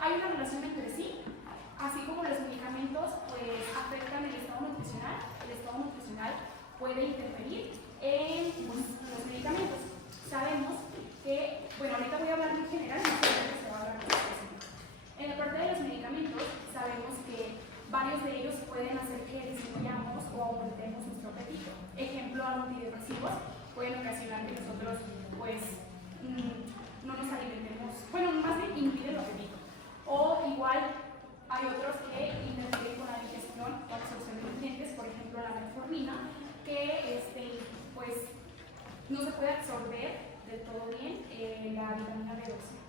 hay una relación entre sí, así como los medicamentos pues afectan el estado nutricional puede interferir en los medicamentos. Sabemos que, bueno, ahorita voy a hablar en general, no sé si se va a hablar de específico. En la parte de los medicamentos, sabemos que varios de ellos pueden hacer que disminuyamos o aumentemos nuestro apetito. Ejemplo, antidepresivos pueden ocasionar que nosotros, pues, no nos alimentemos, bueno, más bien impiden el apetito. O igual, hay otros que interfieren con la digestión o absorción de nutrientes, por ejemplo, la metformina, que pues, no se puede absorber del todo bien la vitamina B12.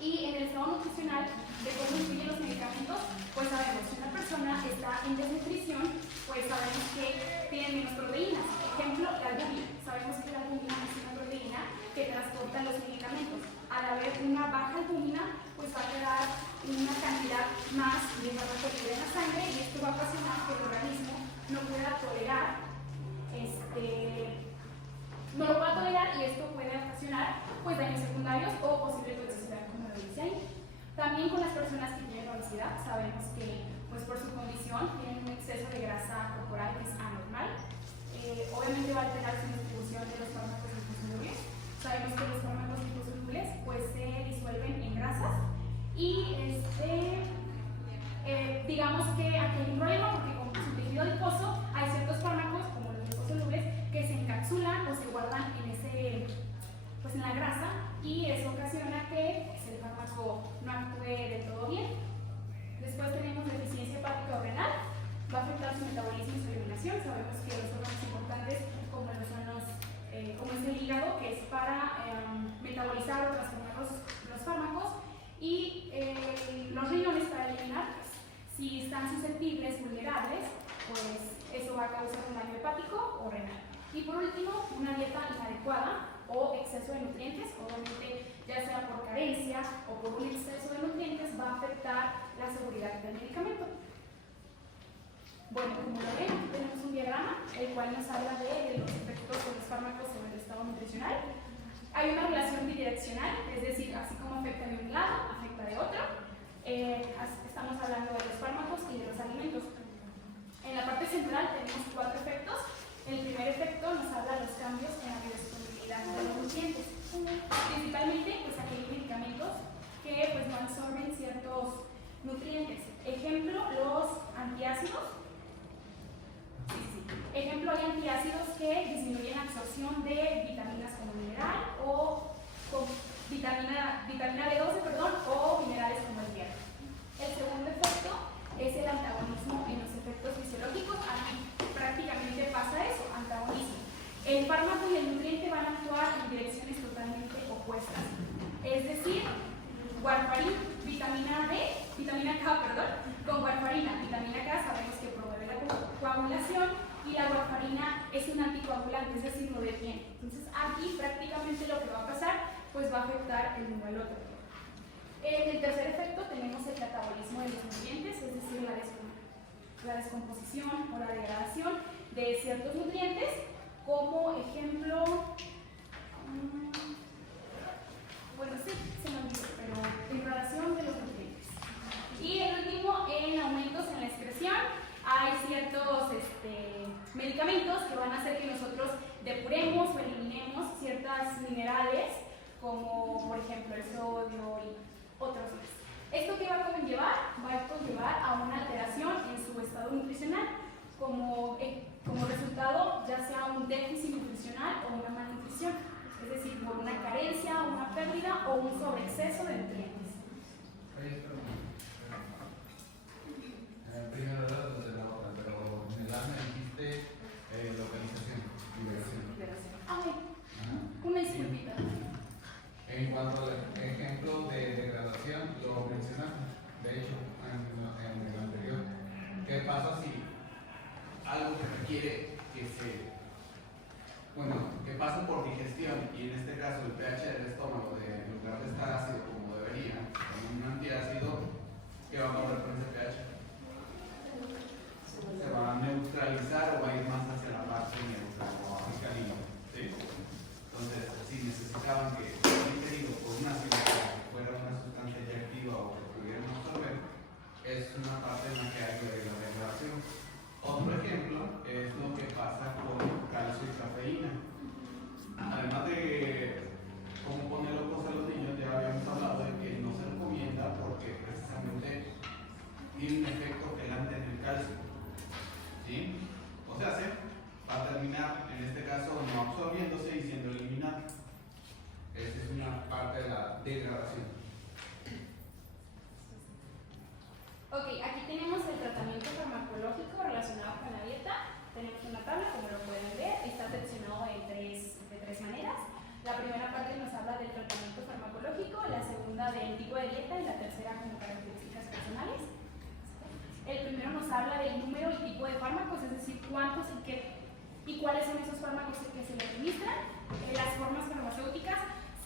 Y en el estado nutricional de cómo influyen los medicamentos, pues sabemos, si una persona está en desnutrición, pues sabemos que tiene menos proteínas. Ejemplo, la albúmina. Sabemos que la albúmina es una proteína que transporta los medicamentos. Al haber una baja albúmina, pues va a quedar una cantidad más de fármaco libre en la sangre y esto va a ocasionar que el organismo no pueda tolerar no lo pueda tolerar y esto puede ocasionar pues daños secundarios o posible toxicidad, como lo dice ahí. También con las personas que tienen obesidad, sabemos que pues por su condición tienen un exceso de grasa corporal que es anormal. Obviamente va a alterar su distribución de los fármacos liposolubles. Sabemos que los fármacos liposolubles pues se disuelven en grasas y digamos que aquí hay un problema porque con su tejido adiposo hay ciertos fármacos como los liposolubles que se encapsulan o se guardan pues en la grasa y eso ocasiona que pues, el fármaco no actúe del todo bien. Después tenemos deficiencia hepática o renal, va a afectar su metabolismo y su eliminación. Sabemos que los órganos importantes como es el hígado, que es para metabolizar o transformar los fármacos, y los riñones para eliminar. Si están susceptibles, vulnerables, pues eso va a causar un daño hepático o renal. Y por último, una dieta inadecuada o exceso de nutrientes, obviamente ya sea por carencia o por un exceso de nutrientes, va a afectar la seguridad del medicamento. Bueno, como lo ven, aquí tenemos un diagrama, el cual nos habla de los efectos de los fármacos sobre el estado nutricional. Hay una relación bidireccional, es decir, así como afecta de un lado, afecta de otro. Estamos hablando de los fármacos y de los alimentos. En la parte central tenemos 4 efectos. El primer efecto nos habla de los cambios en la biodisponibilidad de los nutrientes. Principalmente, pues aquellos medicamentos que pues, no absorben ciertos nutrientes. Ejemplo, los antiácidos. Ejemplo, hay antiácidos que disminuyen la absorción de vitaminas como mineral o vitamina B12, o minerales como el hierro. El segundo efecto es el antagonismo en los efectos fisiológicos. Aquí prácticamente pasa eso, antagonismo. El fármaco y el nutriente van a actuar en direcciones totalmente opuestas. Es decir, vitamina K, con warfarina. Vitamina K sabemos que promueve la coagulación y la warfarina es un anticoagulante, es decir, lo detiene. Entonces aquí prácticamente lo que va a pasar, pues va a afectar el uno al otro. En el tercer efecto tenemos el catabolismo de los nutrientes, es decir, la descomposición o la degradación de ciertos nutrientes, como ejemplo, bueno, sí, se me olvidó, pero degradación de los nutrientes. Y el último, en aumentos en la excreción, hay ciertos medicamentos que van a hacer que nosotros depuremos o eliminemos ciertos minerales, como por ejemplo el sodio y otros más. ¿Esto qué va a conllevar? Va a conllevar a una alteración en su estado nutricional, como resultado ya sea un déficit nutricional o una malnutrición, es decir, por una carencia, una pérdida o un sobreexceso de nutrientes. Primero de la otra, pero en el ASME dijiste localización, liberación. Una disculpita. En cuanto al ejemplo de degradación, lo mencionaste, de hecho, en el anterior. ¿Qué pasa si algo que requiere que pase por digestión, y en este caso el pH del estómago, en lugar de estar ácido como debería, con un antiácido, ¿qué va a ocurrir con ese pH? Se va a neutralizar o va a ir más hacia la parte neutral o alcalina, ¿sí? Entonces, si necesitaban que por un ácido que fuera una sustancia ya activa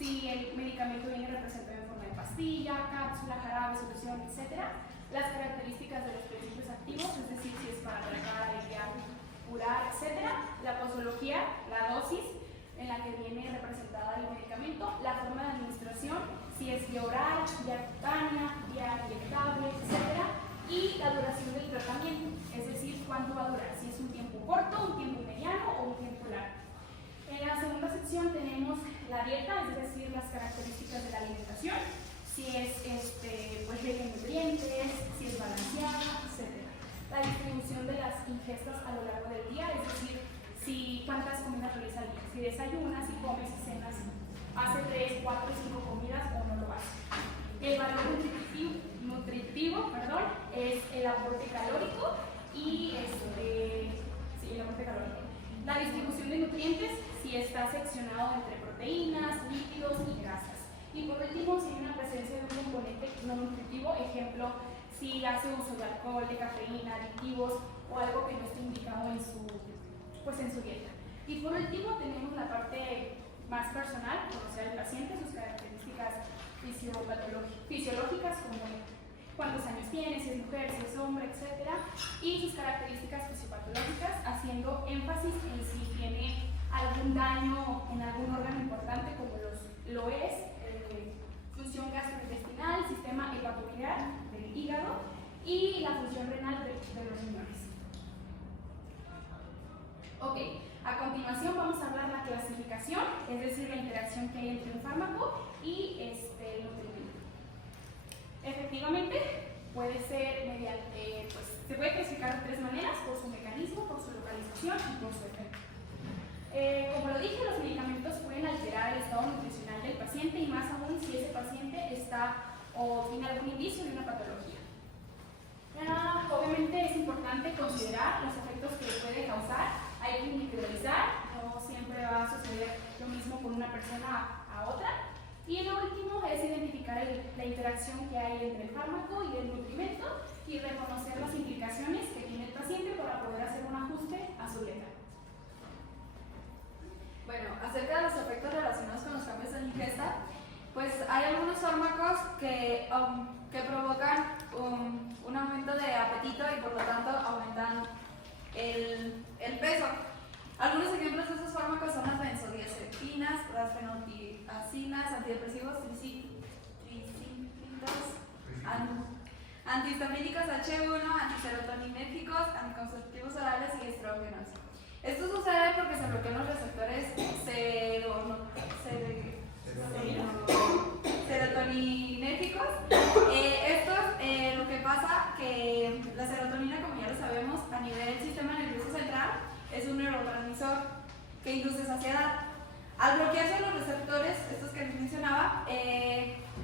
si el medicamento viene representado en forma de pastilla, cápsula, jarabe, solución, etc. Las características de los principios activos, es decir, si es para tratar, aliviar, curar, etc. La posología, la dosis en la que viene representada el medicamento, la forma de administración, si es vía oral, vía cutánea, vía inyectable, etc. Y la duración del tratamiento, es decir, cuánto va a durar, si es un tiempo corto, un tiempo mediano o un tiempo largo. En la segunda sección tenemos la dieta, es decir, las características de la alimentación, si es pues, rica en nutrientes, si es balanceada, etc. La distribución de las ingestas a lo largo del día, es decir, si cuántas comidas realiza al día, si desayunas, si comes, si cenas, hace 3, 4, 5 comidas o no lo hace. El valor nutritivo es el aporte calórico y el aporte calórico. La distribución de nutrientes, si está seccionado entre proteínas, lípidos y grasas. Y por último, si hay una presencia de un componente no nutritivo, ejemplo, si hace uso de alcohol, de cafeína, aditivos o algo que no esté indicado en su dieta. Y por último, tenemos la parte más personal, conocer al paciente, sus características fisiológicas, como cuántos años tiene, si es mujer, si es hombre, etc. Y sus características fisiopatológicas, haciendo énfasis en si tiene algún daño en algún órgano importante, como lo es función gastrointestinal, sistema hepatobiliar del hígado y la función renal de los riñones. Ok, a continuación vamos a hablar de la clasificación, es decir, la interacción que hay entre un fármaco y el nutriente. Efectivamente, puede ser mediante, se puede clasificar de 3 maneras: por su mecanismo, por su localización y por su efecto. Como lo dije, los medicamentos pueden alterar el estado nutricional del paciente y más aún si ese paciente está o tiene algún indicio de una patología. Obviamente es importante considerar los efectos que puede causar. Hay que individualizar, no siempre va a suceder lo mismo con una persona a otra. Y lo último es identificar la interacción que hay entre el fármaco y el nutrimento y reconocer las implicaciones que tiene el paciente para poder hacer un ajuste a su dieta. Bueno, acerca de los efectos relacionados con los cambios en ingesta, pues hay algunos fármacos que provocan un aumento de apetito y por lo tanto aumentan el peso. Algunos ejemplos de esos fármacos son las benzodiazepinas, las fenotiazinas, antidepresivos, antihistamínicos H1, antiserotoninérgicos, anticonceptivos orales y estrógenos. Esto sucede porque se bloquean los receptores serotoninérgicos. Lo que pasa que la serotonina, como ya lo sabemos, a nivel del sistema nervioso central es un neurotransmisor que induce saciedad. Al bloquearse los receptores, estos que les mencionaba,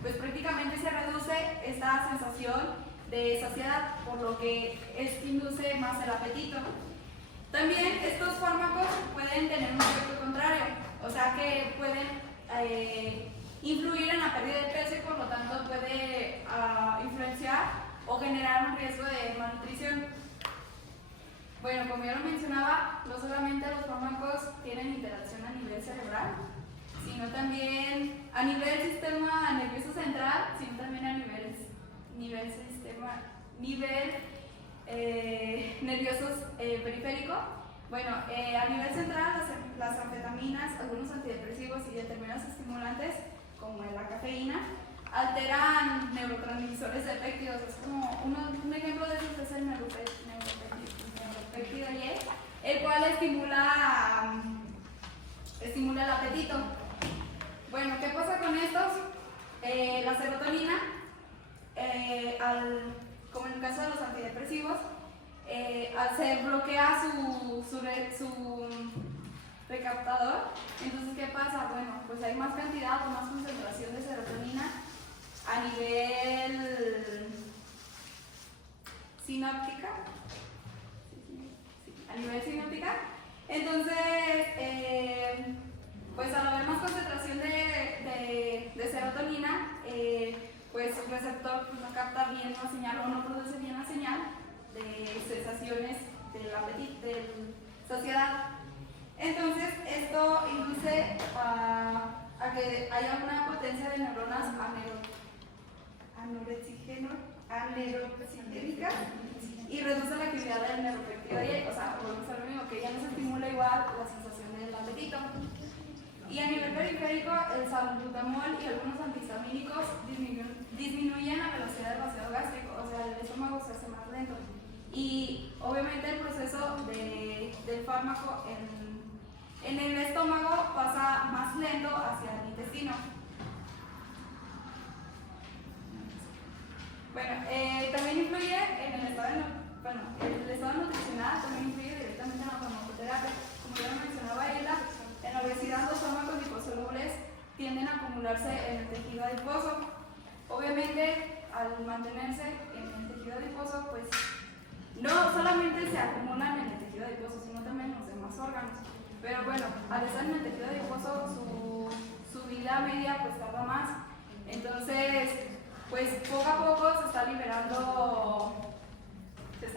pues prácticamente se reduce esta sensación de saciedad, por lo que induce más el apetito. También estos fármacos pueden tener un efecto contrario, o sea que pueden influir en la pérdida de peso y por lo tanto puede influenciar o generar un riesgo de malnutrición. Bueno, como ya lo mencionaba, no solamente los fármacos tienen interacción a nivel cerebral, sino también a nivel del sistema nervioso central, sino también a nivel nervioso periférico. Bueno, a nivel central, las anfetaminas, algunos antidepresivos y determinados estimulantes, como la cafeína, alteran neurotransmisores de péptidos. Es como un ejemplo de eso es el neuropéptido Y, el cual estimula el apetito. Bueno, ¿qué pasa con estos? La serotonina, como en el caso de los antidepresivos, se bloquea su recaptador. Entonces, ¿qué pasa? Bueno, pues hay más cantidad o más concentración de serotonina a nivel sináptica. Entonces, pues al haber más concentración de serotonina, pues el receptor pues, no capta bien la señal o no produce bien la señal de sensaciones del apetito, de saciedad. Entonces, esto induce a que haya una potencia de neuronas anorexigénicas y reduce la actividad del neuropéptido Y, o sea, volvemos a lo mismo, que ya no se estimula igual la sensación del apetito. Y a nivel periférico, el salbutamol y algunos antihistamínicos disminuyen la velocidad del vacío gástrico, o sea, el estómago se hace más lento. Y obviamente el proceso del fármaco en el estómago pasa más lento hacia el intestino. Bueno, también influye en el estado nutricional, también influye directamente en la farmacoterapia. Como ya lo mencionaba ella, en la obesidad los fármacos liposolubles tienden a acumularse en el tejido adiposo. Obviamente, al mantenerse en el tejido adiposo, pues no solamente se acumulan en el tejido adiposo, sino también en los demás órganos. Pero bueno, al estar en el tejido adiposo, su vida media pues tarda más. Entonces, pues poco a poco se está liberando el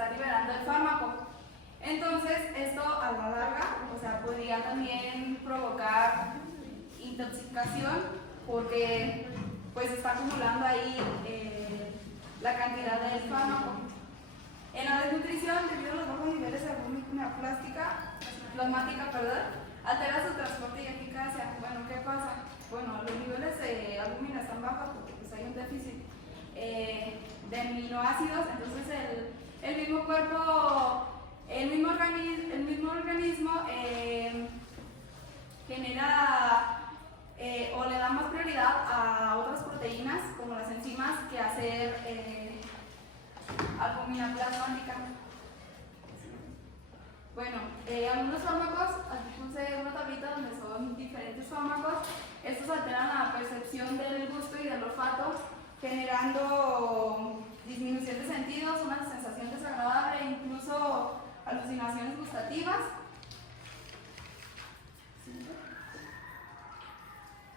fármaco. Entonces, esto a la larga, o sea, podría también provocar intoxicación porque pues está acumulando ahí la cantidad del fármaco. En la desnutrición, debido a los bajos niveles de albúmina plasmática, altera su transporte y eficacia. Bueno, ¿qué pasa? Bueno, los niveles de albúmina están bajos porque pues, hay un déficit de aminoácidos, entonces el mismo cuerpo, el mismo organismo genera o le da más prioridad a otras proteínas como las enzimas que hacer albúmina plasmática. Bueno, algunos fármacos, aquí puse una tablita donde son diferentes fármacos. Estos alteran la percepción del gusto y del olfato, generando disminución de sentidos, una sensación desagradable e incluso alucinaciones gustativas.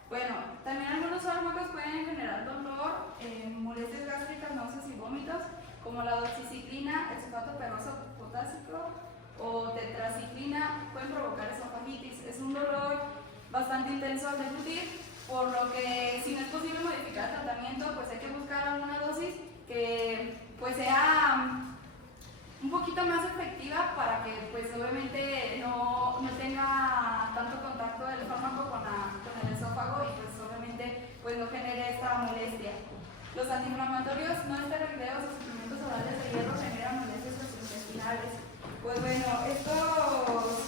Bueno, también algunos fármacos pueden generar dolor, molestias gástricas, náuseas y vómitos, como la doxiciclina, el sulfato penoso potásico o tetraciclina, pueden provocar esofagitis. Es un dolor bastante intenso al deglutir, por lo que si no es posible modificar el tratamiento, pues hay que buscar alguna dosis que pues sea un poquito más efectiva para que pues obviamente no tenga tanto contacto del fármaco con el esófago y pues obviamente pues no genere esta molestia. Los antiinflamatorios no esteroideos o suplementos orales de hierro generan molestias gastrointestinales. Pues bueno, estos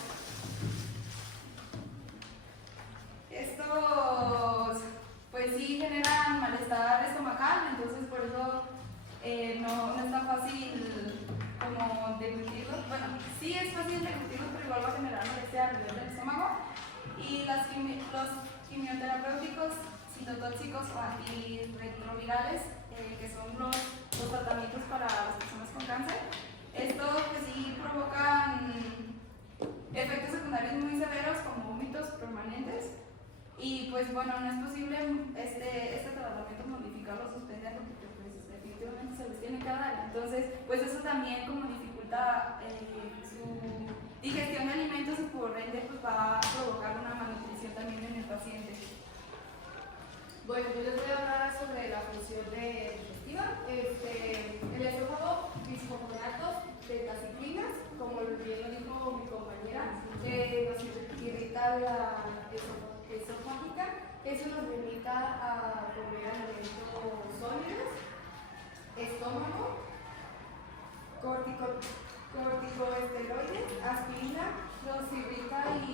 pues sí generan malestar estomacal, entonces por eso no es tan fácil como deglutirlos. Bueno, sí es fácil deglutirlos, pero igual va a generar molestia alrededor del estómago. Y los quimioterapéuticos citotóxicos o antirretrovirales, que son los tratamientos para las personas con cáncer, estos pues sí provocan efectos secundarios muy severos como vómitos permanentes. Y pues bueno, no es posible este tratamiento modificarlo o suspenderlo porque pues definitivamente se les tiene que dar. Entonces, pues eso también como dificulta su digestión de alimentos y por ende pues va a provocar una malnutrición también en el paciente. Bueno, yo les voy a hablar sobre la función digestiva. El esófago, bisfosfonatos, tetraciclinas, como bien lo dijo mi compañera, nos irrita la esofágica. Eso nos limita a comer alimentos sólidos, estómago, corticosteroides, aspirina, nos irrita y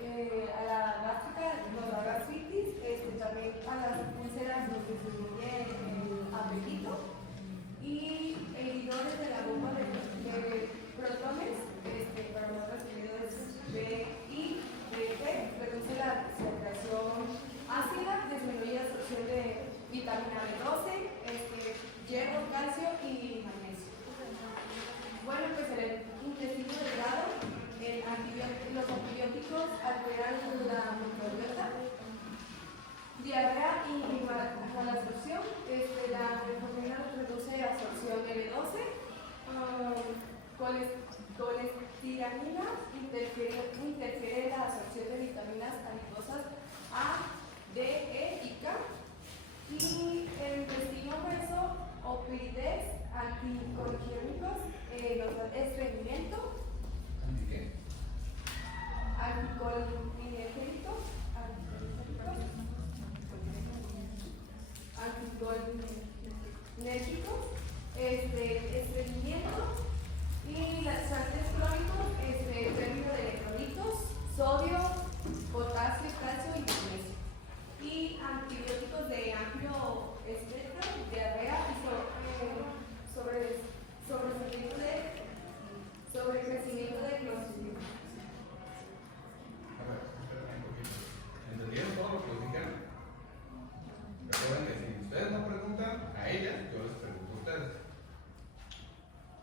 a la gástrica, nos da gastritis, también a las úlceras nos disminuye el apetito y inhibidores de la bomba de protones para los transmisores B y B, reduce la secreción ácida, disminuye la absorción de vitamina B12, hierro, calcio y magnesio. Bueno, pues el intestino delgado, los antibióticos alteran la microbiota, diarrea y malabsorción, la metformina reduce la absorción de B12, colestiramina interfiere en la absorción de vitaminas adiposas A, D, E y K. Y el intestino grueso, opioides, anticolinérgicos, nos da estreñimiento, ¿Anti qué? anticolinérgicos, estreñimiento y laxantes crónicos, pérdida de electrolitos, sodio, potasio, calcio y magnesio. Y antibióticos de amplio espectro, diarrea y sobrecrecimiento de clostridium. A ver, espérame un poquito. ¿Entendieron todo lo que les dijeron? Recuerden que si ustedes no preguntan a ellas, yo les pregunto a ustedes.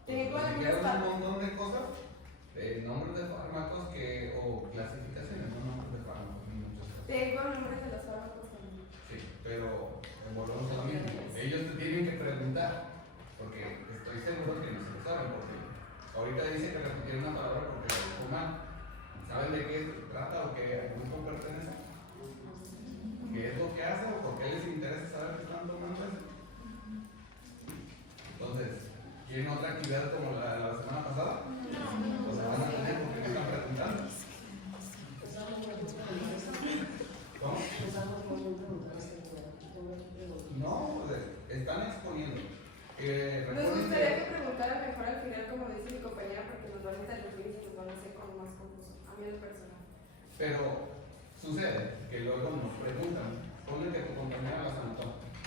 Tengo Les algunas dijeron un montón de cosas, de nombres de fármacos o clasificaciones, no nombres de fármacos, ni muchas cosas. Tengo nombres de los fármacos también. Sí, pero volvemos a lo mismo. Ellos te tienen que preguntar, porque estoy seguro que no se lo saben, porque ahorita dice que repitieron una palabra porque la dijo mal. ¿Saben de qué se trata o qué grupo pertenece? ¿Qué es lo que hace o por qué les interesa saber que están tomando eso? Entonces, ¿quieren otra actividad como la de la semana pasada? Pues la van a tener porque me están preguntando. ¿Cómo? No, pues están exponiendo. Nos Recuerden gustaría que- que preguntaran mejor al final, como dice mi compañera, porque nos van a interrumpir y nos van a hacer como más confuso. A mí en lo personal. Pero sucede que luego nos preguntan, ponle que tu compañera las anotó.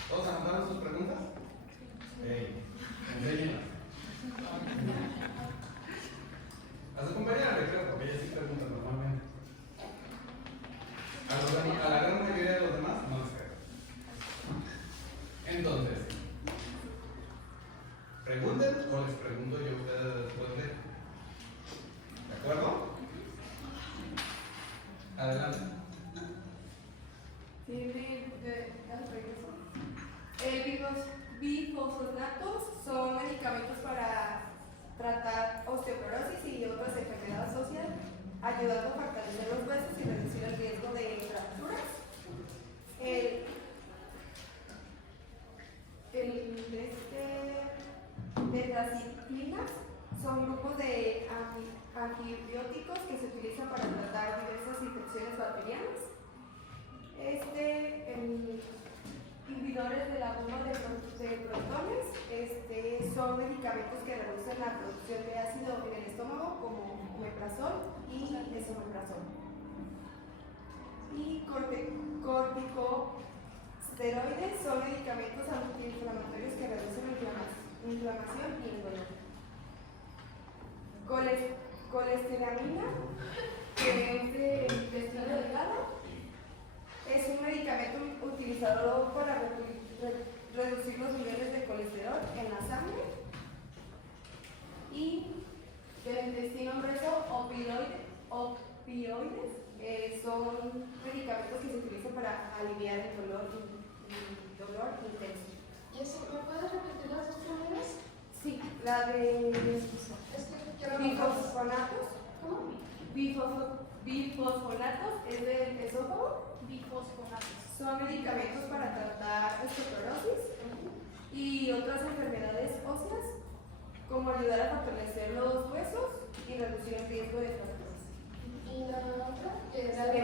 ¿Todos anotaron sus preguntas? Ey, enséñelas. A su compañera le creo, porque ella sí pregunta normalmente. A la gran mayoría de los demás no les creo. Entonces, pregunten o les pregunto yo a ustedes después ¿de acuerdo? Adelante. Bifosfonatos son medicamentos para tratar osteoporosis y otras enfermedades óseas, ayudando a fortalecer los huesos y reducir el riesgo de fracturas. Tetraciclinas son grupos de antibióticos que se utilizan para tratar diversas infecciones bacterianas. Inhibidores de la bomba de protones, son medicamentos que reducen la producción de ácido en el estómago, como omeprazol y esomeprazol. Y corticosteroides son medicamentos antiinflamatorios que reducen la inflamación y el dolor. Colesteramina, que es de intestino delgado, es un medicamento utilizado para reducir los niveles de colesterol en la sangre. Y del intestino grueso, opioides, son medicamentos que se utilizan para aliviar el dolor intenso. ¿Y eso me puedes repetir las dos primeras? Sí, la de Es que quiero bifosfonatos. ¿Cómo? Bifosfonatos es del esófago. Bifosfonatos. Son medicamentos para tratar osteoporosis y otras enfermedades óseas, como ayudar a fortalecer los huesos y reducir el riesgo de fracturas. ¿Y la otra? Que es La la de de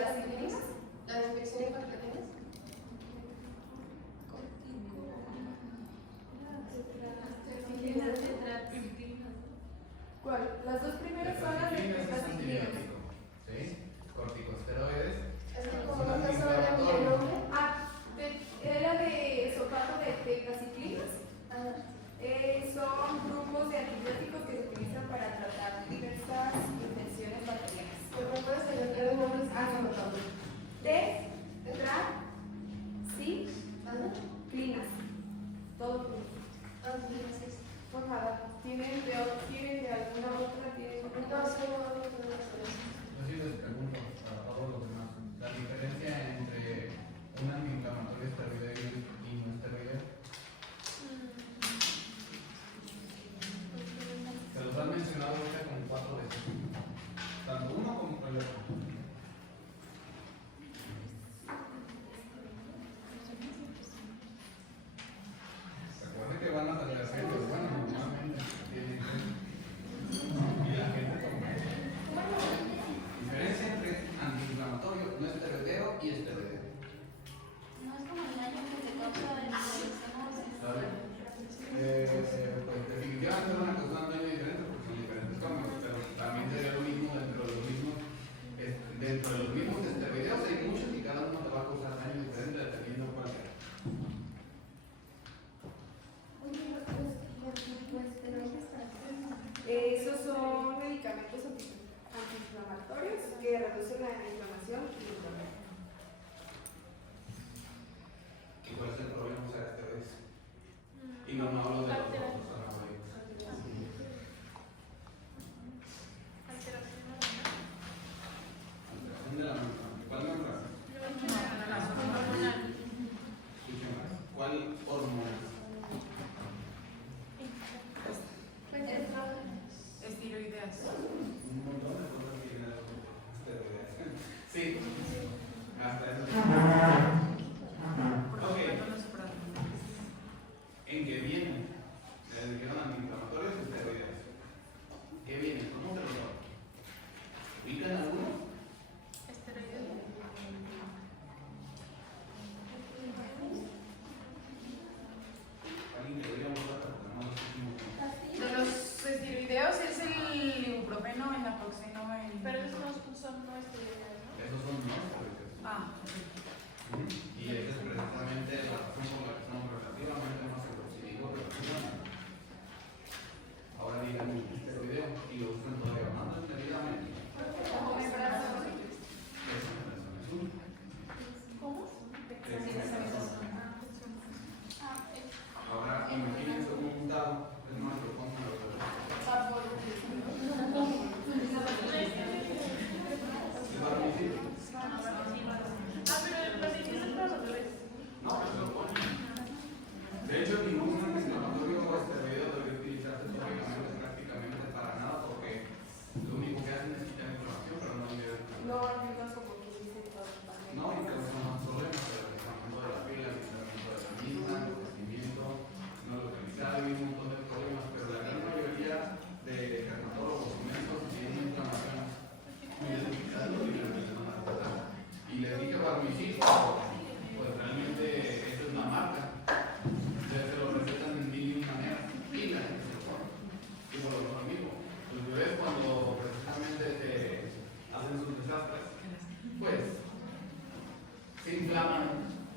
las ciclinas. ¿La de infección y bacterias? ¿Cuál? Las dos primeras son las de Tetraciclinas es tetraciclinas. antibiótico, ¿sí? Corticosteroides. Es que son como no me sabe a mí el nombre. Era de sulfato de tetraciclinas. Son grupos de antibióticos que se utilizan para tratar diversas infecciones bacterianas. ¿Me puedes ayudar a nombres? Tetra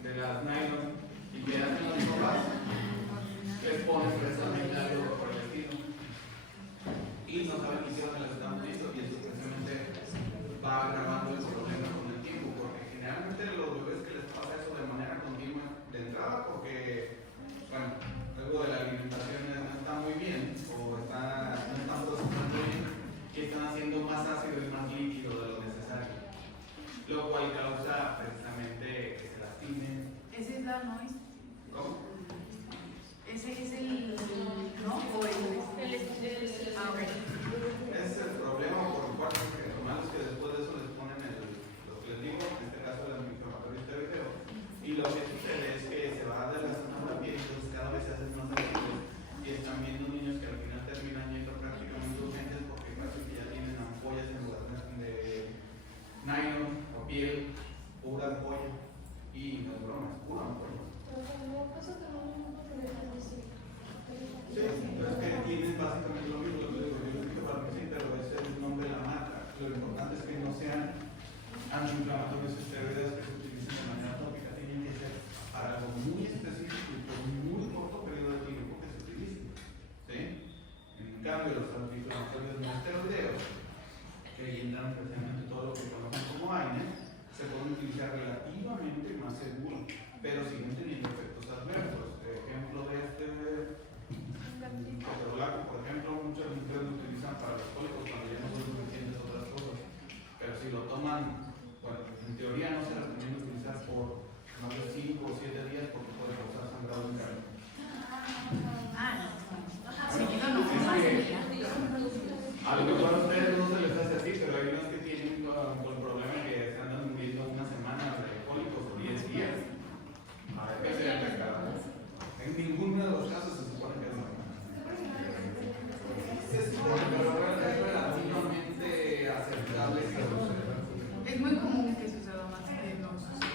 de las nylon y que hacen los papás, les ponen precisamente algo por el estilo. Y no saben ni siquiera dónde las están poniendo, y eso precisamente va agravando el problema con el tiempo, porque generalmente los bebés que les pasa eso de manera continua de entrada, porque, bueno, algo de la alimentación no está muy bien, o no están procesando bien, y están haciendo más ácido y más líquido de lo necesario, lo cual causa precisamente que se lastimen. Ese es la noise. ¿Cómo? Ese es el. ¿No? ¿O ah, ok. Ese es el problema por parte que lo malo es que después de eso les ponen lo que les digo, en este caso el antiinflamatorio esteroideo, y lo que sucede es que se va adelgazando la piel, entonces cada vez se hacen más sensibles y están viendo niños que al final terminan yendo prácticamente urgentes porque casi que ya tienen ampollas en lugar de nylon o piel, pura ampolla, y no es broma, es pura ampolla. Sí, pero es que tienen básicamente lo mismo, lo que digo, yo les dije para mí sí, pero ese es el nombre de la marca. Lo importante es que no sean antiinflamatorios esteroides que se utilicen de manera tópica, tienen que ser para algo muy específico y por un muy corto periodo de tiempo que se utilicen. ¿Sí? En cambio, los antiinflamatorios no esteroideos, que ahí entran precisamente todo lo que conocen como AINE, se pueden utilizar relativamente más seguro, pero siguen teniendo efectos adversos. Ejemplo de ketorolaco, por ejemplo, muchas mujeres lo utilizan para los cólicos cuando ya no son suficientes otras cosas, pero si lo toman, bueno, en teoría no se recomienda utilizar por más de 5 o 7 días porque puede causar sangrado interno. Seguido no. A lo mejor a ustedes no se les hace así, pero hay unos que tienen con el problema que se andan muriendo una semana de cólicos o 10 días. A ver qué se ha pescado. En ninguno de los casos se supone que es normal. Se supone, pero es relativamente aceptable que suceda. Es muy común que suceda más que no suceda.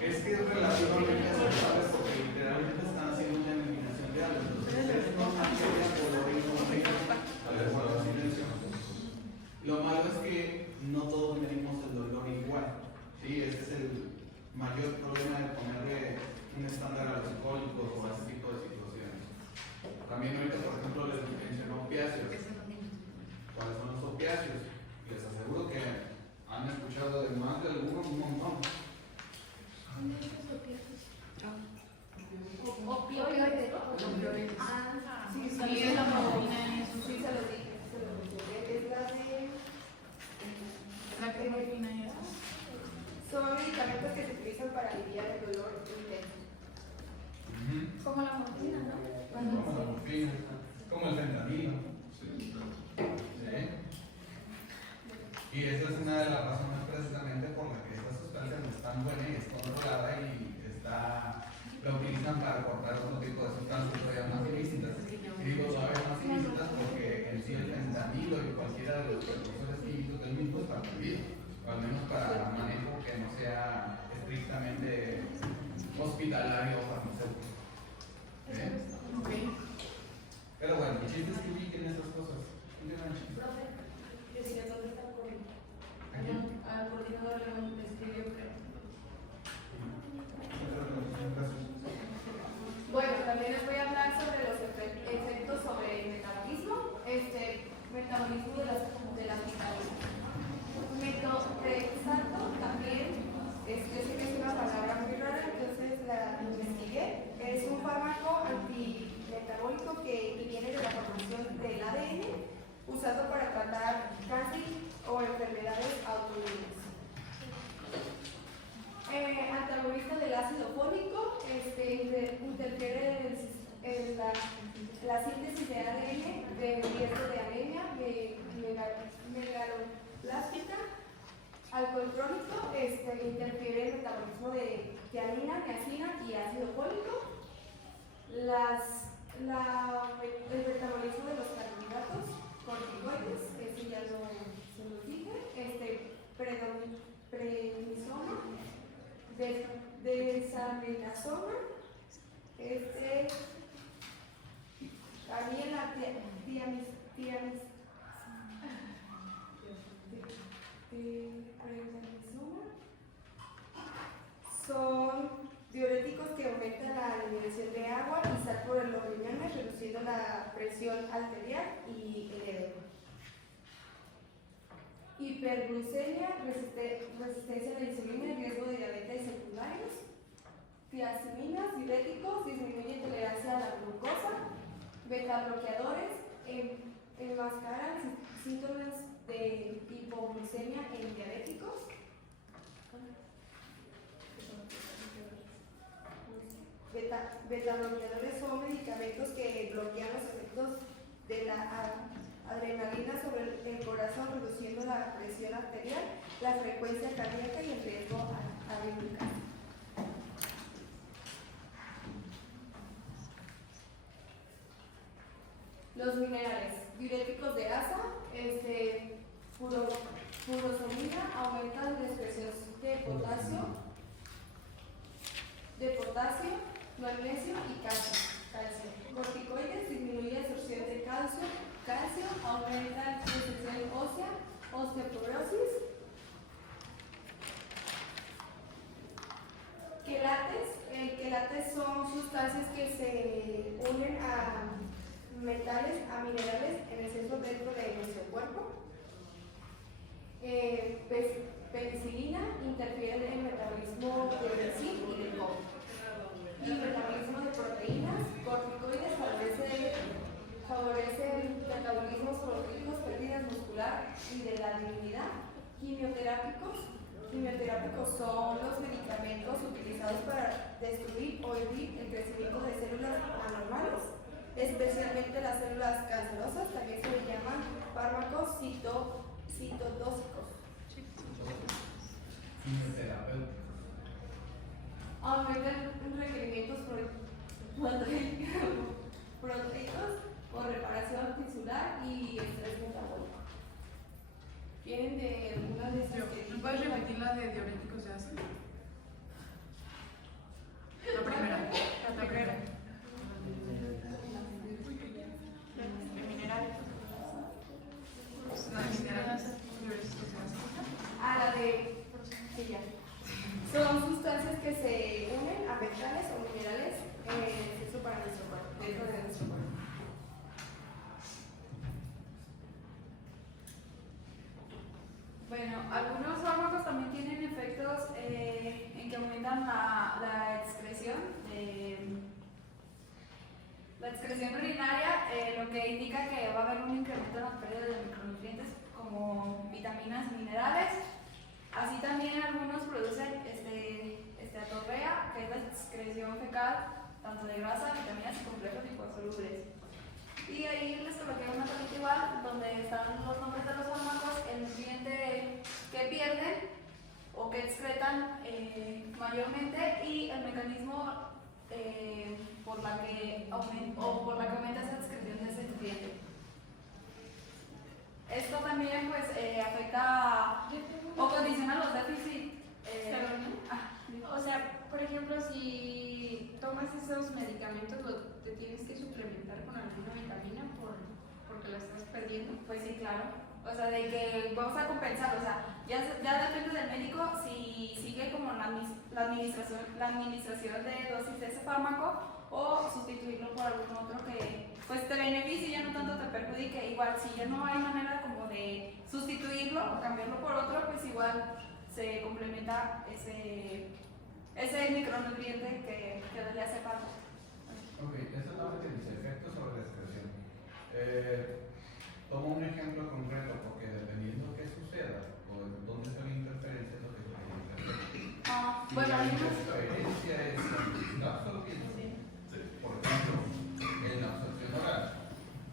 Es que es relativamente aceptable porque literalmente están haciendo una eliminación de algo. Entonces es normal que haya dolor incómodo. A ver, guarda silencio. Lo malo es que no todos medimos el dolor igual. Sí, ese es el mayor problema de ponerle un estándar a los cólicos o a ese tipo de situaciones. También ahorita, por ejemplo, les mencioné opiáceos. ¿Cuáles son los opiáceos? Les aseguro que han escuchado de más de algunos un montón. Opioides. Sí, Sí, es la morfina y eso. Sí, se lo dije, es la de... La que morfina y eso. Son medicamentos que se utilizan para aliviar el dolor intenso. Como la morfina, ¿no? Como la morfina, como el fentanilo. Sí. Y esa es una de las razones precisamente por la que esta sustancia no es tan buena y es controlada y la utilizan para cortar otro tipo de sustancias todavía más ilícitas. Y digo todavía más ilícitas porque en sí el fentanilo y cualquiera de los precursores químicos del mismo está prohibido, o al menos para manejo que no sea estrictamente hospitalario o farmacéutico. Pero bueno, el chiste es que ubiquen esas cosas. Profe, decía, ¿dónde está el coordinador? Aquí. Al coordinador le escribió, creo. Bueno, también les voy a hablar sobre los efectos sobre el metabolismo, metabolismo de las vitaminas. Metotrexato también, yo sé que es una palabra muy rara, entonces la investigué. Es un fármaco antimetabólico que viene de la formación del ADN, usado para tratar cáncer o enfermedades autoinmunes. Antagonista del ácido fólico, interfiere en la síntesis de ADN, de riesgo de anemia, megaloblástica. Alcohol crónico, interfiere en el metabolismo de tiamina, niacina y ácido fólico. El metabolismo de los carbohidratos, corticoides, ese ya se lo dije, prednisona, desamenazona, también la prednisona, son disminución de agua y sal por los riñones, reduciendo la presión arterial y el edema. Hiperglucemia, resistencia a la insulina, riesgo de diabetes secundarios. Tiaziminas, diuréticos, disminuye tolerancia a la glucosa. Beta bloqueadores, enmascaran síntomas de hipoglucemia en diabéticos. Beta bloqueadores son medicamentos que bloquean los efectos de la adrenalina sobre el corazón, reduciendo la presión arterial, la frecuencia cardíaca y el riesgo arrítmico. Los minerales, diuréticos de asa, furosemida, aumentan la expresión de potasio, magnesio y calcio. Corticoides, disminuye la absorción de calcio, aumenta la expresión ósea, osteoporosis. Quelates son sustancias que se unen a metales, a minerales en exceso dentro de nuestro cuerpo. Penicilina interfiere en el metabolismo del zinc y del cobre. Y el metabolismo de proteínas. Corticoides favorecen metabolismos proteicos, pérdidas muscular y de la dignidad. Quimioterápicos son los medicamentos utilizados para destruir o inhibir el crecimiento de células anormales, especialmente las células cancerosas. También se le llaman fármacos citotóxicos. Aumentan requerimientos proteicos por reparación tisular y estrés metabólico. ¿Quieren de alguna de estas que ¿Me puedes repetir la de diuréticos de ácido? La primera. La primera. De minerales. La de minerales, diuréticos de ácido. La de... Sí, ya. Son sustancias que se unen a metales o minerales en exceso para nuestro cuerpo, dentro de nuestro cuerpo. Bueno, algunos fármacos también tienen efectos en que aumentan la excreción urinaria, lo que indica que va a haber un incremento en la pérdida de micronutrientes como vitaminas y minerales. Así también algunos producen esteatorrea, que es la excreción fecal tanto de grasa, vitaminas y complejos liposolubles. Y ahí les coloqué una tablita igual donde están los nombres de los fármacos, el nutriente que pierden o que excretan mayormente y el mecanismo por la que aumenta esa excreción de ese nutriente. Esto también pues afecta o condiciona los déficits. O sea, por ejemplo, si tomas esos medicamentos, te tienes que suplementar con alguna vitamina porque lo estás perdiendo. Pues sí, claro. O sea, de que vamos a compensar. O sea, ya depende del médico si sigue como la administración de dosis de ese fármaco o sustituirlo por algún otro que pues te beneficie y ya no tanto te perjudique. Igual, si ya no hay manera como de sustituirlo o cambiarlo por otro, pues igual se complementa ese micronutriente que le hace falta. Ok, esa tabla que dice efectos sobre la excreción. Tomo un ejemplo concreto porque dependiendo qué suceda o dónde se ve interferencia es lo que se va a interferir. Si Bueno, la hay unos... interferencia es la absorción, por ejemplo, en la absorción oral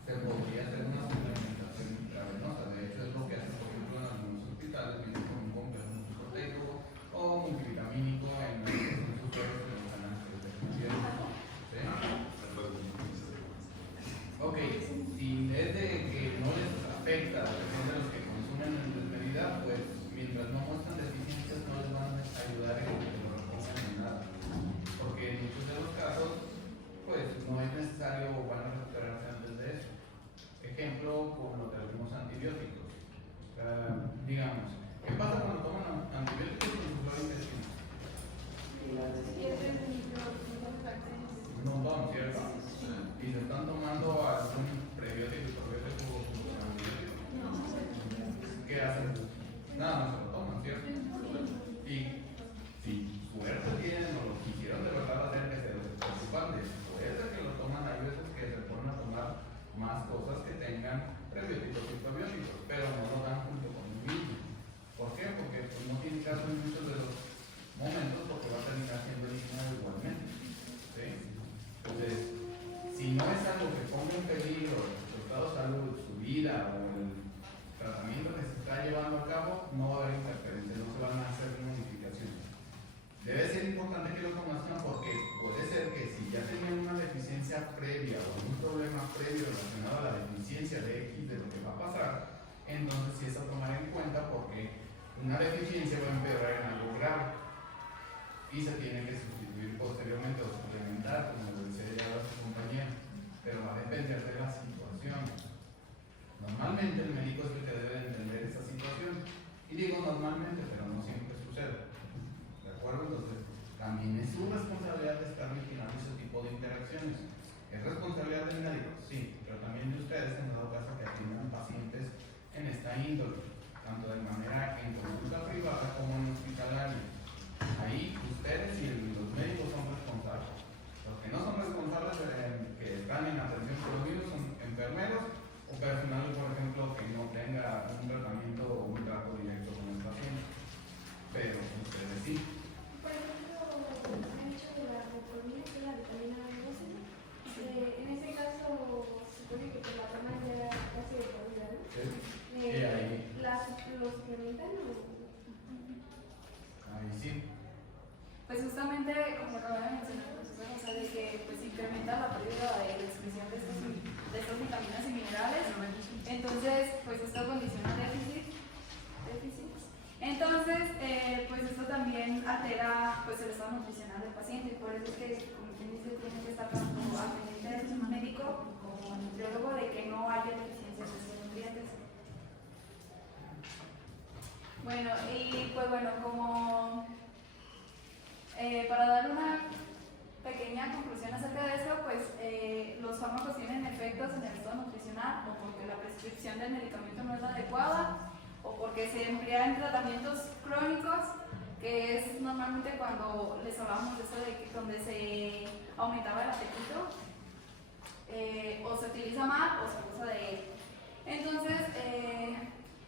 se podría hacer una suplementación intravenosa. De hecho, es lo que hace, por ejemplo, en algunos hospitales, viene con un complejo multiproteico o multivitamínico en los usuarios que los análisis de función. Ok, si es de que no les afecta la presión de los que consumen en desmedida, pues mientras no muestran deficiencias no les van a ayudar en que lo repongan en nada. Porque en muchos de los casos, pues no es necesario o van a recuperarse antes de eso. Ejemplo, conciencia de X de lo que va a pasar, entonces sí es a tomar en cuenta porque una deficiencia va a empeorar en algo grave y se tiene que sustituir posteriormente o suplementar, como lo decía ya su compañero, pero va a depender de la situación. Normalmente el médico es el que debe entender esa situación, y digo normalmente, pero no siempre sucede, ¿de acuerdo? Entonces también es su responsabilidad estar vigilando ese tipo de interacciones. ¿Es responsabilidad del médico? Sí, pero también de ustedes en dado caso que atiendan pacientes en esta índole, tanto de manera en consulta privada como en hospitalaria. Ahí ustedes y los médicos son responsables. Los que no son responsables que están en atención por los mismos son enfermeros o personal, por ejemplo, que no tenga un tratamiento o un trato directo con el paciente. Pero ustedes sí. Por ejemplo, han dicho de la metformina, que es la vitamina B12. En ese caso, se supone que por la toma ya casi de por vida, ¿no? ¿Sí? Y ahí, ¿Los suplementan o...? ahí sí. Pues justamente, como acababa de mencionar, o sea, de que pues incrementa la pérdida de la excreción de estas vitaminas y minerales. Entonces, pues esto condiciona déficits. Entonces, pues esto también altera pues el estado nutricional del paciente, y por eso es que, como quien dice, tiene que estar tanto al pendiente de su médico como nutriólogo de que no haya deficiencias de estos nutrientes. Bueno, y pues bueno, como para dar una pequeña conclusión acerca de esto, pues los fármacos tienen efectos en el estado nutricional o porque la prescripción del medicamento no es la adecuada o porque se emplea en tratamientos crónicos, que es normalmente cuando les hablamos de eso de que donde se aumentaba el apetito, o se utiliza mal o se abusa de él. Entonces,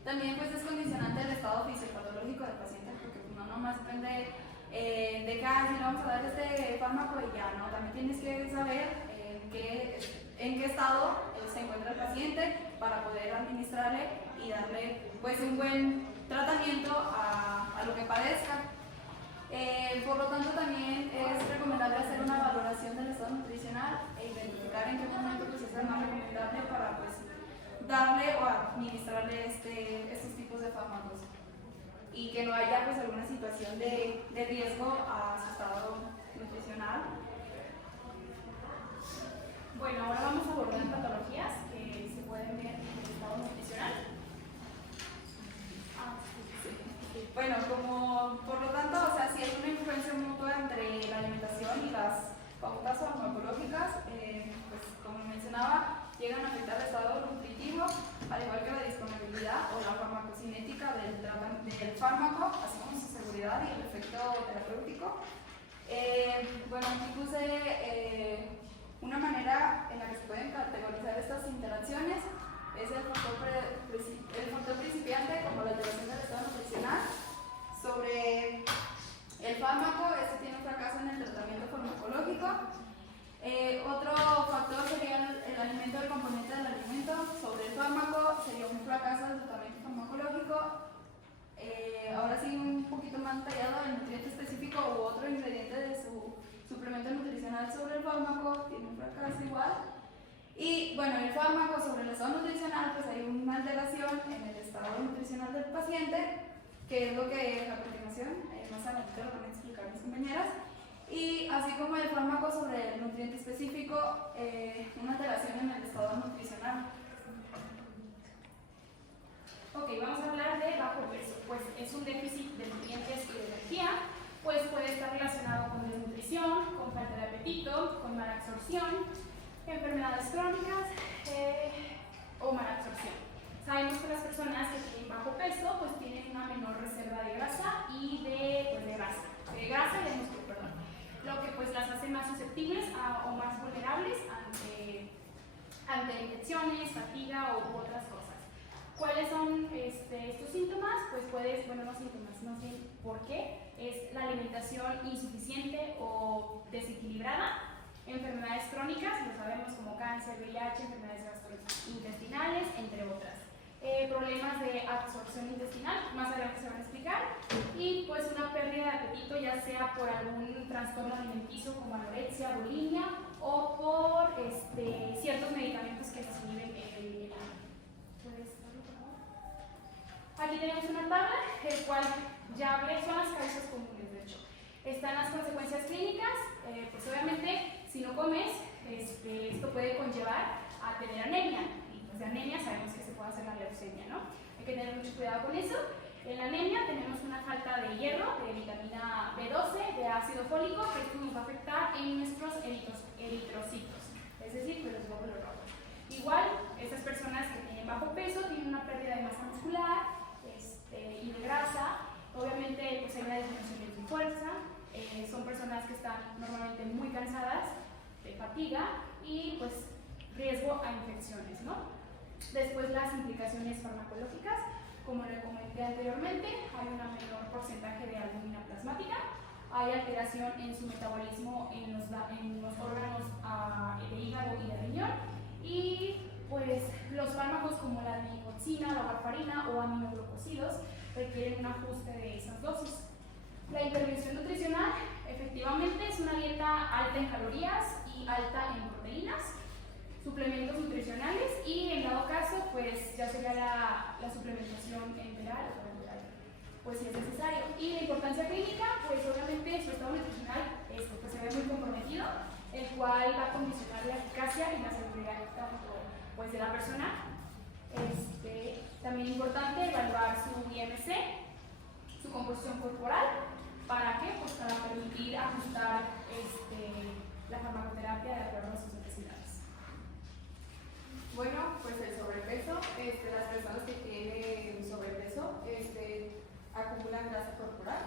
también pues es condicionante el estado fisiopatológico del paciente, porque no nomás depende de que si le vamos a dar este fármaco y ya, no, también tienes que saber en qué estado se encuentra el paciente para poder administrarle y darle pues un buen tratamiento a lo que padezca. Por lo tanto, también es recomendable hacer una valoración del estado nutricional e identificar en qué momento pues, es el más recomendable para pues, darle o administrarle estos tipos de fármacos y que no haya pues, alguna situación de riesgo a su estado nutricional. Bueno, ahora vamos a abordar patologías que se pueden ver en el estado nutricional. Bueno, como por lo tanto, o sea, si hay una influencia mutua entre la alimentación y las pautas farmacológicas, pues como mencionaba, llegan a afectar el estado nutritivo, al igual que la disponibilidad o la farmacocinética del fármaco, así como su seguridad y el efecto terapéutico. Bueno, aquí puse una manera en la que se pueden categorizar estas interacciones. Es el factor principiante, como la alteración del estado nutricional. Sobre el fármaco, este tiene un fracaso en el tratamiento farmacológico. Otro factor sería el alimento, el componente del alimento. Sobre el fármaco sería un fracaso del tratamiento farmacológico. Ahora sí, un poquito más detallado, el nutriente específico u otro ingrediente de su suplemento nutricional sobre el fármaco tiene un fracaso igual. Y bueno, el fármaco sobre el estado nutricional, pues hay una alteración en el estado nutricional del paciente, que es lo que a continuación, más adelante lo van a explicar mis compañeras. Y así como el fármaco sobre el nutriente específico, una alteración en el estado nutricional. Ok, vamos a hablar de bajo peso. Pues es un déficit de nutrientes y de energía, pues puede estar relacionado con desnutrición, con falta de apetito, con mala absorción, enfermedades crónicas o mala absorción. Sabemos que las personas que tienen bajo peso pues tienen una menor reserva de grasa y de grasa y de músculo, perdón, lo que pues las hace más susceptibles o más vulnerables ante infecciones, fatiga u otras cosas. ¿Cuáles son estos síntomas? Pues no síntomas, más bien ¿por qué? Es la alimentación insuficiente o desequilibrada, enfermedades crónicas, lo sabemos como cáncer, VIH, enfermedades gastrointestinales, entre otras. problemas de absorción intestinal, más adelante se van a explicar, y pues una pérdida de apetito, ya sea por algún trastorno alimenticio como anorexia, bulimia, o por ciertos medicamentos que se inhiben el ¿Puedes darlo, por favor? Aquí tenemos una tabla, el cual ya hablé, son las causas comunes, de hecho. Están las consecuencias clínicas, pues obviamente si no comes, esto puede conllevar a tener anemia, y pues de anemia sabemos que se puede hacer la leucemia, ¿no? Hay que tener mucho cuidado con eso. En la anemia tenemos una falta de hierro, de vitamina B12, de ácido fólico, que esto nos va a afectar en nuestros eritrocitos, es decir, pues los glóbulos rojos. Igual, estas personas que tienen bajo peso tienen una pérdida de masa muscular y de grasa, obviamente pues hay una disminución de su fuerza, son personas que están normalmente muy cansadas, de fatiga y pues riesgo a infecciones, ¿no? Después las implicaciones farmacológicas, como le comenté anteriormente, hay un menor porcentaje de albúmina plasmática, hay alteración en su metabolismo en los órganos de hígado y de riñón, y pues los fármacos como la digoxina, la warfarina o aminoglucósidos requieren un ajuste de esas dosis. La intervención nutricional efectivamente es una dieta alta en calorías y alta en proteínas, suplementos nutricionales y en dado caso pues ya sería la suplementación enteral o parenteral, pues si es necesario. Y la importancia clínica, pues obviamente su estado nutricional pues se ve muy comprometido, el cual va a condicionar la eficacia y la seguridad tanto pues de la persona. También es importante evaluar su IMC, su composición corporal. ¿Para qué? Pues para permitir ajustar la farmacoterapia de acuerdo a sus necesidades. Bueno, pues el sobrepeso, las personas que tienen sobrepeso acumulan grasa corporal,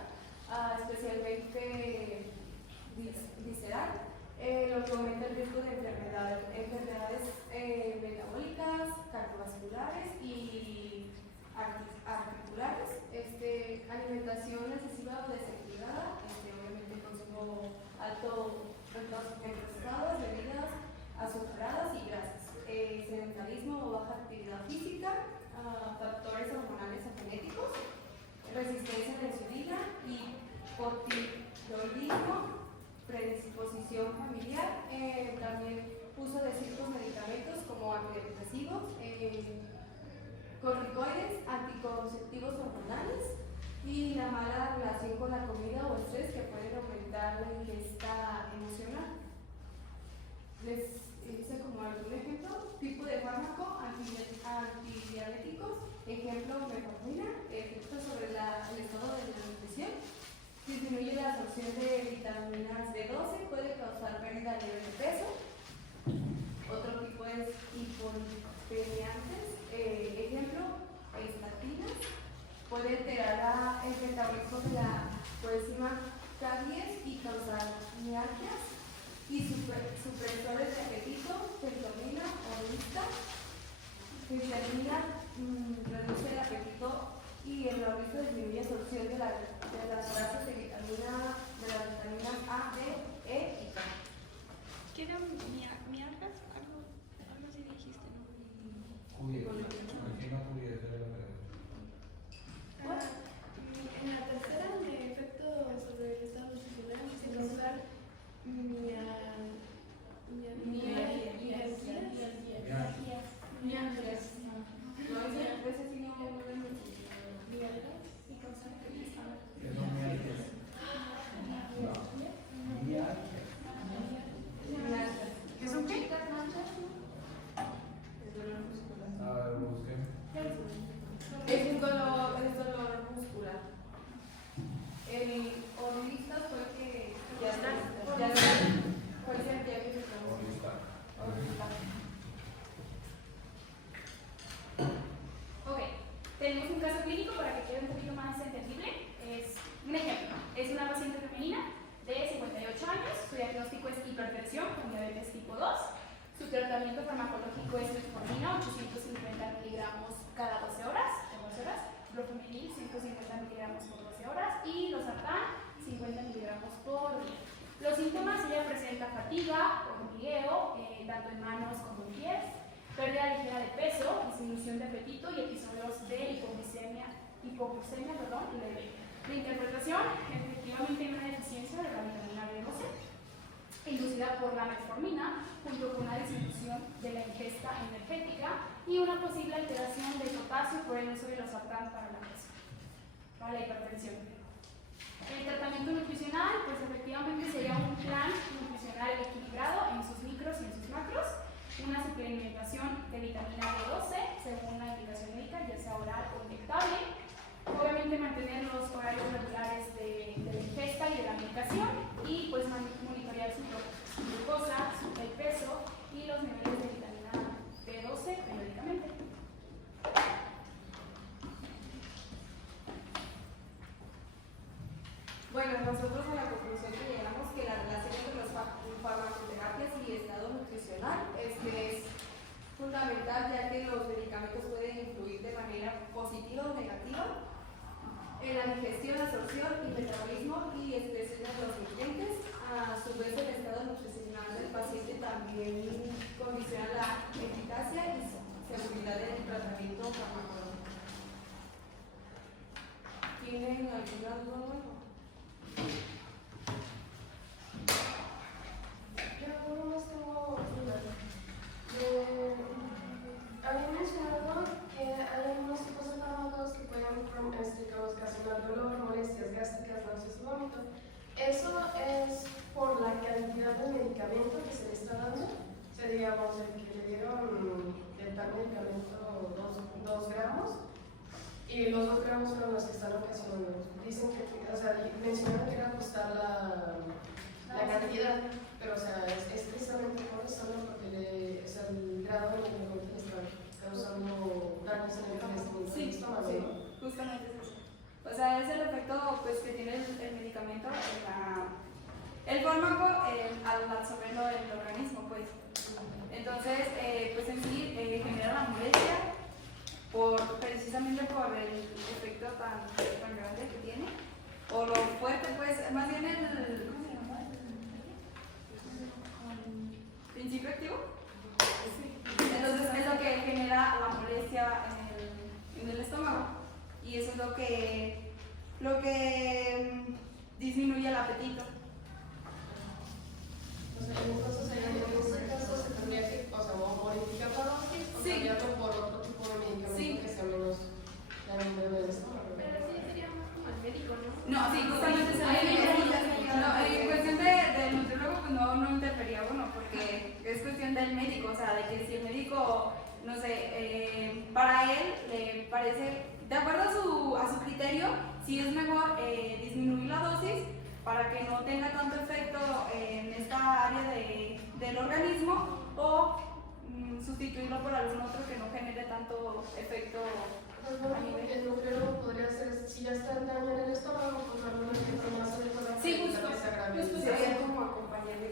especialmente visceral, lo que aumenta el riesgo de enfermedades metabólicas, cardiovasculares y articulares, alimentación excesiva o desequilibrada, obviamente consumo alto en procesados, bebidas azucaradas y grasas, sedentarismo o baja actividad física, factores hormonales o genéticos, resistencia a la insulina y hipotiroidismo, predisposición familiar, también uso de ciertos medicamentos como antidepresivos, corticoides, anticonceptivos hormonales y la mala relación con la comida o estrés que pueden aumentar la ingesta emocional. Les hice como algún ejemplo: tipo de fármaco, antidiabéticos, ejemplo metformina, efecto sobre el estado de la nutrición, disminuye la absorción de vitaminas B12, puede causar pérdida leve de peso. Otro tipo es hipolipemiantes, ejemplo, estatinas, puede alterar el metabolismo de la coenzima K10 y causar mialgias. Y supresores de apetito, fentanila o lista. Fentanila reduce el apetito y el orgasmo disminuye la absorción de las grasas de vitamina A, D, E y K. ¿Qué eran mialgas? Algo así dijiste, ¿no? Judías. Aquí no judías, era la verdad. En la tercera, de efecto sobre el estado nutricional, se causar ¿Qué son qué? Es un dolor muscular. El orlistas fue que ya está. Fue el que Ok, tenemos un caso clínico para que quede un poquito más entendible. Es un ejemplo, es una paciente femenina de 58 años, su diagnóstico es hipertensión con diabetes tipo 2, su tratamiento farmacológico es metformina 850 miligramos cada 12 horas, Brofenil 150 miligramos por 12 horas y losartán 50 miligramos por día. Los síntomas: ella presenta fatiga, hormigueo, tanto en manos como en pies, pérdida ligera de peso, disminución de apetito y episodios de hipoglucemia leve. La interpretación, efectivamente hay una deficiencia de la vitamina B12 inducida por la metformina junto con una disminución de la ingesta energética y una posible alteración del potasio por el uso de los sartán para la presión, para la hipertensión. El tratamiento nutricional, pues efectivamente sería un plan nutricional equilibrado en sus micros y en sus macros, una suplementación de vitamina B12 según la indicación médica, ya sea oral o inyectable. Obviamente mantener los horarios regulares de la ingesta y de la medicación y pues monitorear su glucosa, el peso y los niveles de vitamina B12 periódicamente. Bueno, nosotros a la conclusión que llegamos que la relación entre las farmacoterapias y estado nutricional es fundamental, ya que los medicamentos pueden influir de manera positiva o negativa en la digestión, absorción y metabolismo y excreción de los nutrientes. A su vez, el estado nutricional del paciente también condiciona la eficacia y seguridad del tratamiento farmacológico. ¿Tienen alguna duda? Yo nomás tengo dudas. Había mencionado que hay algunos tipos de fármacos que pueden ocasionar dolor, molestias gástricas, náuseas y vómito. ¿Eso es por la cantidad de medicamento que se le está dando? O sea, digamos, el que le dieron de tal medicamento 2 gramos y los 2 gramos son los que están ocasionando. Dicen que, o sea, mencionaron que era ajustar la cantidad, pero o sea, es precisamente por eso, ¿no? Porque o sea, el grado de medicamento le está causando daños en el estómago, Sí, ¿no? justamente es eso. O sea, es el efecto pues, que tiene el medicamento, el fármaco al absorberlo en el organismo, pues. Entonces, pues en sí genera la molestia precisamente por el efecto tan grande que tiene, o lo fuerte, pues, más bien ¿cómo se llama? ¿Principio activo? Sí. Entonces es lo que genera la molestia en el estómago y eso es lo que disminuye el apetito. O sea, entonces en ese caso se tendría que, o sea, modificar la dosis o Sí. cambiarlo por otro tipo de medicamento Sí. que sea menos dañino del estómago. Pero sí sería más como el médico, ¿no? No, sí, justamente se en cuestión del nutriólogo pues no interfería, bueno, porque es cuestión del médico, o sea, de que si el médico, no sé, para él le parece, de acuerdo a su criterio, si es mejor disminuir la dosis para que no tenga tanto efecto en esta área del organismo o sustituirlo por algún otro que no genere tanto efecto. Pues bueno, el nutriólogo podría ser, si ya está el daño en el estómago, pues alguna que más adecuada Sí, justo. para que se agrave. Justo. Sería como acompañar de